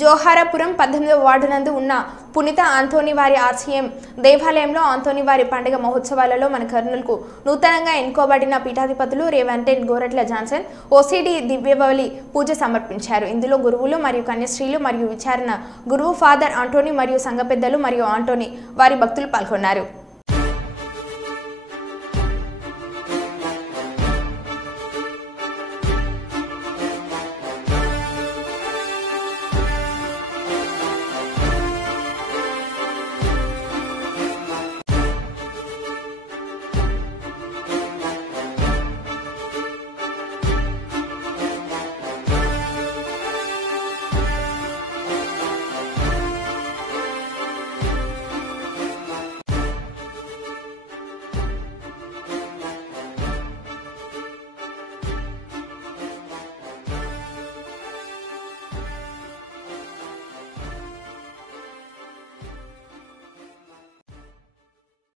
జోహారపురం 18వ ward నందు ఉన్న పునీత ఆంథోనీ వారి ఆర్సీఎం దేవాలయంలో ఆంథోనీ వారి పండుగ మహోత్సవాలలో మన కర్నూలుకు నూతనంగా ఎన్నుకోబడిన పీఠాధిపతులు రేవంటెన్ గోరట్ల జాన్సన్ ఓసిడి దివ్యబలి పూజ సమర్పించారు. ఇందులో గురువులు మరియు కన్యశ్రీలు మరియు విచారణ గురువు ఫాదర్ ఆంటోనీ మరియు సంఘ పెద్దలు మరియు ఆంటోనీ వారి భక్తులు పాల్గొన్నారు.